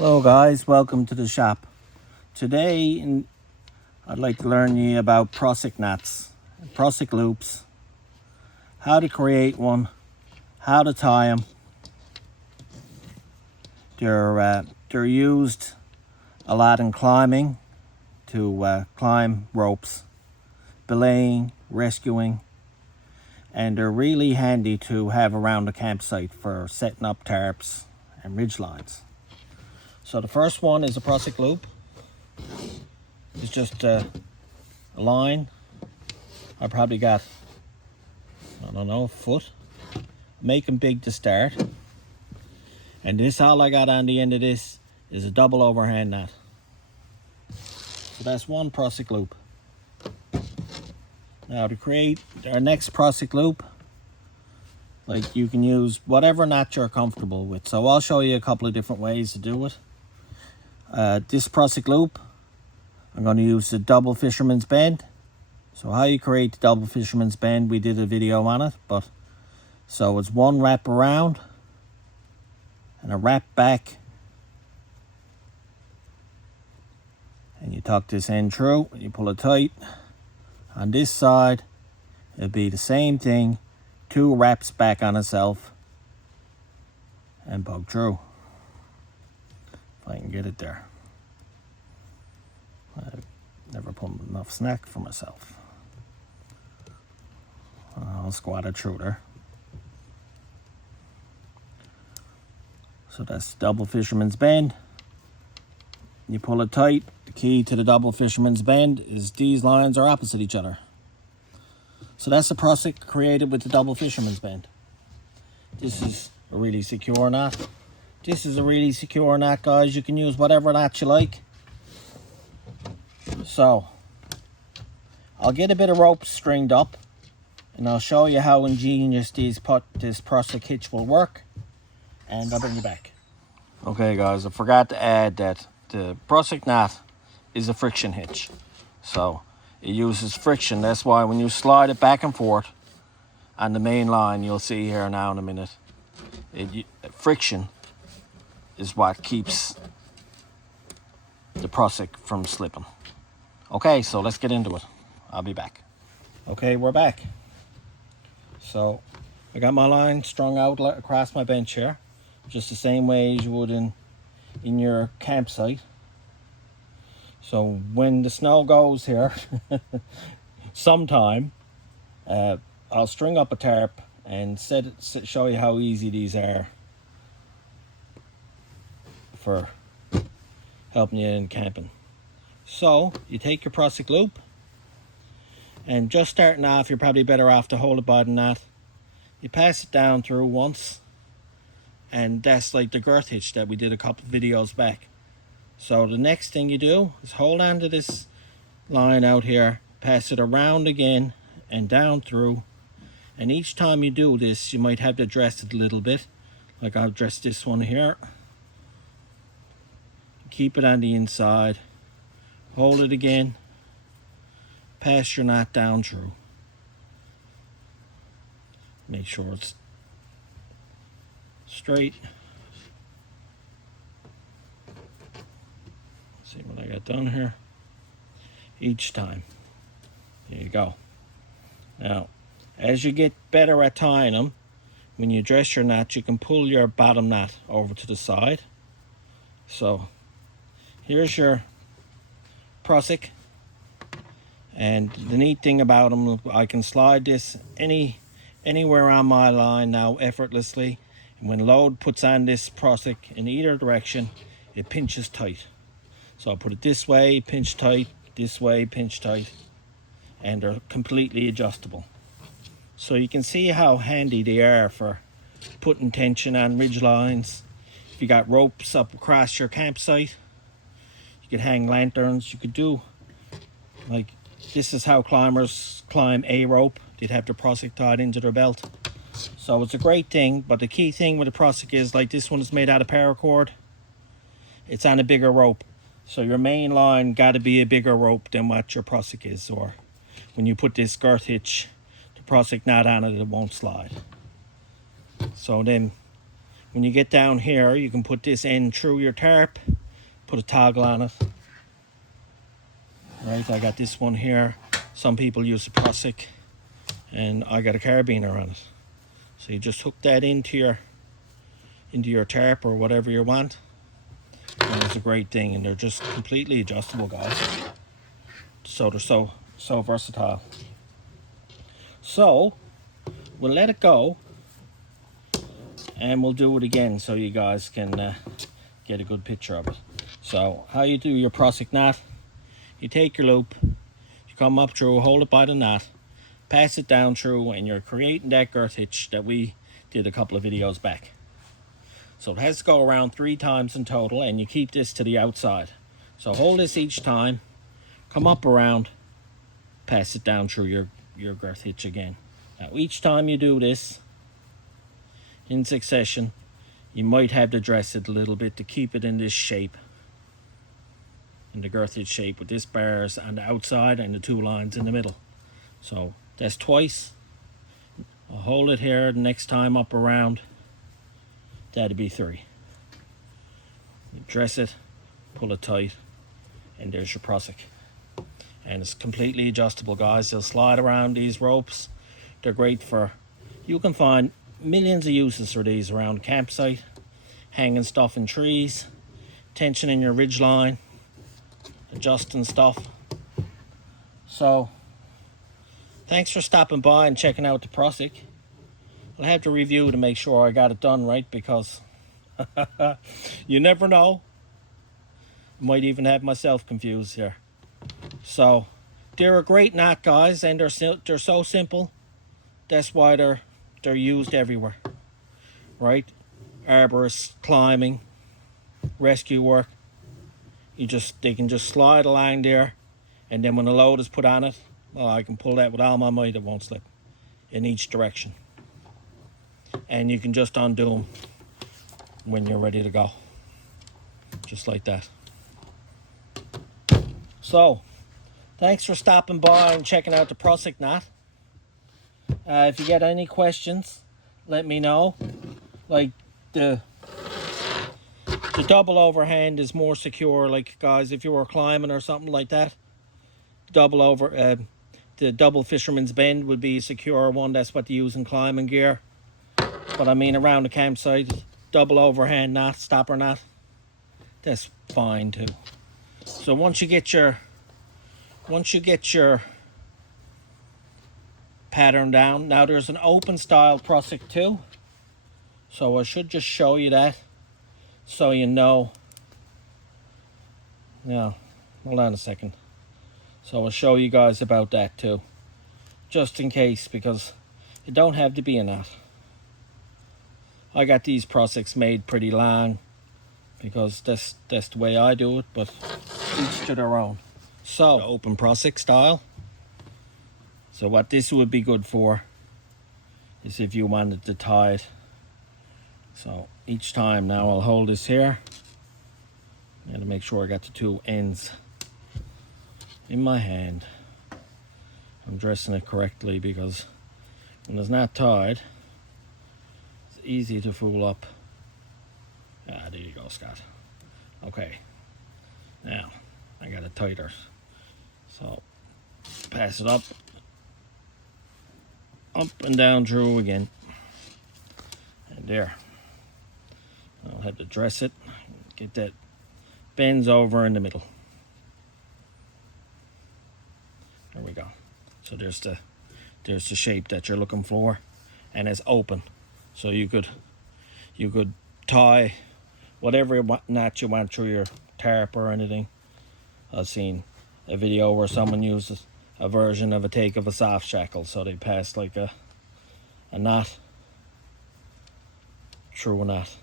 Hello guys, welcome to the shop. Today I'd like to learn you about Prusik knots, Prusik loops, how to create one, how to tie them. They're used a lot in climbing, to climb ropes, belaying, rescuing, and they're really handy to have around the campsite for setting up tarps and ridge lines. So the first one is a Prusik loop. It's just a line. I probably got, I don't know, a foot. Make them big to start. And this, all I got on the end of this is a double overhand knot. So that's one Prusik loop. Now to create our next Prusik loop, like, you can use whatever knot you're comfortable with. So I'll show you a couple of different ways to do it. This Prusik loop, I'm going to use the double fisherman's bend. So how you create the double fisherman's bend, we did a video on it, but so it's one wrap around and a wrap back, and you tuck this end through, you pull it tight. On this side it'll be the same thing, two wraps back on itself and poke through. If I can get it there. I've never put enough snack for myself. I'll squat it through there. So that's double fisherman's bend. You pull it tight. The key to the double fisherman's bend is these lines are opposite each other. So that's the Prusik created with the double fisherman's bend. This is a really secure knot. This is a really secure knot, guys. You can use whatever knot you like. So I'll get a bit of rope stringed up and I'll show you how ingenious this Prusik hitch will work, and I'll bring you back. Okay guys, I forgot to add that the Prusik knot is a friction hitch. So it uses friction. That's why when you slide it back and forth on the main line, you'll see here now in a minute, friction is what keeps the Prusik from slipping. Okay, so let's get into it. I'll be back. Okay, we're back. So I got my line strung out across my bench here, just the same way as you would in your campsite. So when the snow goes here, sometime, I'll string up a tarp and show you how easy these are for helping you in camping. So you take your Prusik loop, and just starting off, you're probably better off to hold it by the knot. You pass it down through once, and that's like the girth hitch that we did a couple videos back. So the next thing you do is hold on to this line out here, pass it around again and down through, and each time you do this, you might have to dress it a little bit. Like I'll dress this one here. Keep it on the inside, hold it again, pass your knot down through. Make sure it's straight. See what I got done here. Each time. There you go. Now, as you get better at tying them, when you dress your knot, you can pull your bottom knot over to the side. So here's your Prusik, and the neat thing about them, I can slide this anywhere on my line now effortlessly, and when load puts on this Prusik in either direction, it pinches tight. So I'll put it this way, pinch tight, this way, pinch tight, and they're completely adjustable. So you can see how handy they are for putting tension on ridge lines. If you got ropes up across your campsite, you could hang lanterns. You could do, like, this is how climbers climb a rope. They'd have the Prusik tied into their belt. So it's a great thing, but the key thing with the Prusik is, like, this one is made out of paracord. It's on a bigger rope. So your main line got to be a bigger rope than what your Prusik is, or when you put this girth hitch, the Prusik knot on it, it won't slide. So then when you get down here, you can put this end through your tarp, put a toggle on it. Right, I got this one here. Some people use a Prusik, and I got a carabiner on it. So you just hook that into your tarp or whatever you want. And it's a great thing, and they're just completely adjustable, guys. So they're so versatile. So we'll let it go, and we'll do it again so you guys can get a good picture of it. So how you do your Prusik knot: you take your loop, you come up through, hold it by the knot, pass it down through, and you're creating that girth hitch that we did a couple of videos back. So it has to go around 3 times in total, and you keep this to the outside. So hold this each time, come up around, pass it down through your girth hitch again. Now each time you do this in succession, you might have to dress it a little bit to keep it in this shape, in the girth hitch shape, with this bars on the outside and the 2 lines in the middle. So that's twice. I'll hold it here. The next time up around, that'd be 3. You dress it, pull it tight, and there's your Prusik. And it's completely adjustable, guys. They'll slide around these ropes. They're great for, you can find millions of uses for these around the campsite, hanging stuff in trees, tensioning your ridge line, adjusting stuff. So thanks for stopping by and checking out the Prusik. I'll have to review to make sure I got it done right, because you never know. Might even have myself confused here. So they're a great knot, guys, and they're so simple. That's why they're used everywhere, right? Arborists, climbing, rescue work. They can just slide along there, and then when the load is put on it, well, I can pull that with all my might. It won't slip in each direction, and you can just undo them when you're ready to go, just like that. So thanks for stopping by and checking out the Prusik knot. If you get any questions, let me know. Like the double overhand is more secure. Like, guys, if you were climbing or something like that, the double fisherman's bend would be a secure one. That's what they use in climbing gear. But I mean, around the campsite, double overhand knot, stopper knot, that's fine too. So once you get your pattern down, now there's an open style Prusik too. So I should just show you that, so you know. Now, hold on a second. So I'll show you guys about that too, just in case, because it don't have to be a knot. I got these Prusiks made pretty long because that's the way I do it, but each to their own. So the open Prusik style. So what this would be good for is if you wanted to tie it. So each time, now I'll hold this here and to make sure I got the 2 ends in my hand. I'm dressing it correctly, because when it's not tied, it's easy to fool up. Ah, there you go, Scott. Okay, now I got it tighter. So pass it up and down through again, and there. I'll have to dress it, get that bends over in the middle. There we go. So there's the shape that you're looking for, and it's open, so you could tie whatever knot you want through your tarp or anything. I've seen a video where someone uses a version of a take of a soft shackle, so they pass like a knot through a knot.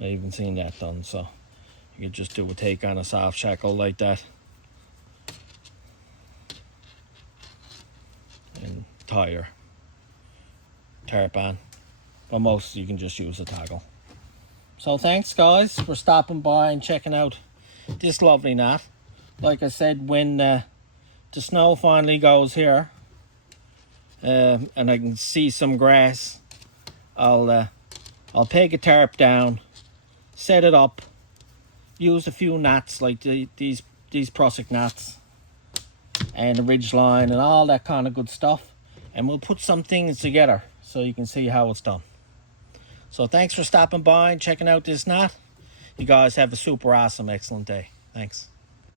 I even seen that done. So you could just do a take on a soft shackle like that and tie your tarp on, but most you can just use a toggle. So thanks, guys, for stopping by and checking out this lovely knot. Like I said, when the snow finally goes here, and I can see some grass, I'll I'll peg a tarp down, set it up, use a few knots like these Prusik knots and the ridge line and all that kind of good stuff, and we'll put some things together so you can see how it's done. So thanks for stopping by and checking out this knot. You guys have a super awesome, excellent day. Thanks.